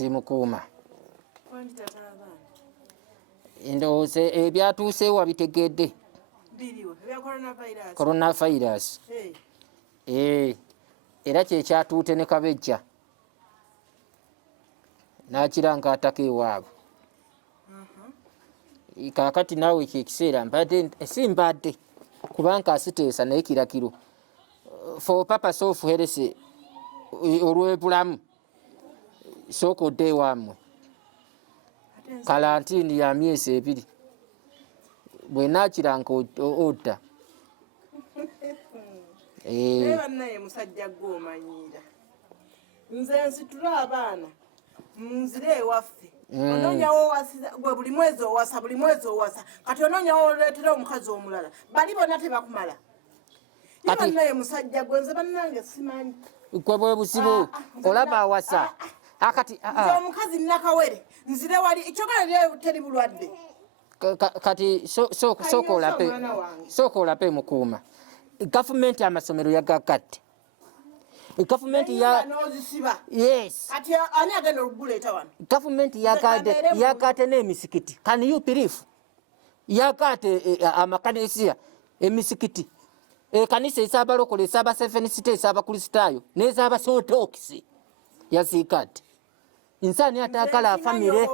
kati Mukuuma ndowooza ebyatuuseewo wabitegedde coronavirus era kyekyatuute ne Kabejja n'akiranga ataka ewaabwe. Kaakati naawe kyekiseera mbadde simbadde kubanga asiteesa naye kirakiro for purpose of health olw'ebulamu sooka odde ewammwe kalantiini ya myezi 2 bwe naakiranga odda. Bannaye musajja gw'omanyiira nze nsitula abaana munzire ewaffe onoonyawo owasiza gwe buli mwezi owasa kati onoonyawo oleetera omukazi omulala bali bonna tebakumala. Bannaye musajja gwe nze bannange simanyi gwe bwe buzibu olaba awasa akati nze omukazi nakawere nzire wali ekyogera teri bulwadde kati sooka olape Mukuuma. Gavumenti amasomero yagagadde. Gavumenti yagadde n'emisikiti. Can you believe? Yagadde amakanisa emisikiti. Kanisa ez'abalokole ez'aba Seven City ez'abakristaayo n'ez'abasootokisi yazigadde. Nsaani ataagala famire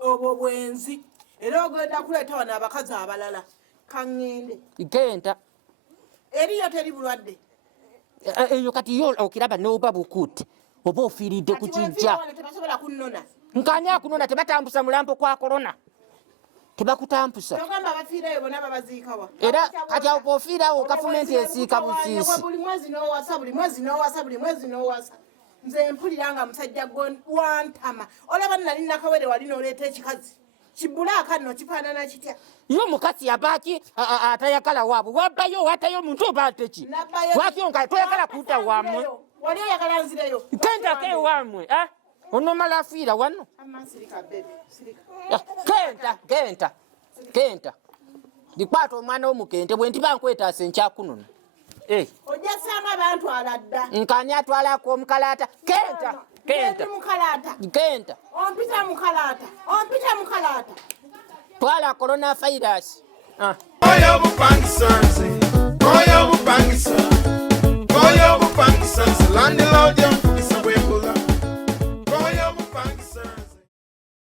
obwo bwenzi era ogenda kuleeta wano abakazi abalala kaŋŋende genda eriyo teri bulwadde eyo kati yo okiraba n'oba bukuuti oba ofiiridde ku kijja tebasobola kunnona nkani akunona tebatambusa mulambo kwa korona tebakutambusa ogamba bafiirayo bonna babaziikawa era kati awo bw'ofiirawo gavumenti esiika busiisi buli mwezi n'owasa nze mpulira nga musajja gwe wantama olaba nali nakawere wali n'oleeta ekikazi kibulaaka nno kifaanana kitya yo mukazi yabaaki atayagala waabwe wabbayo watayo omuntu oba ateki lwakyo nga toyagala kudda wammwe wali oyagala nzireyo kendako ewammwe onomala afiira wano genda likwata omwana w'omugente bwe ntiba nkwetaasa enkyakunona ojja sanga abantu aladda nkani atwalako omukalaata genda ompita mukalaata twala coronavirus Oyo bupangisa, landlord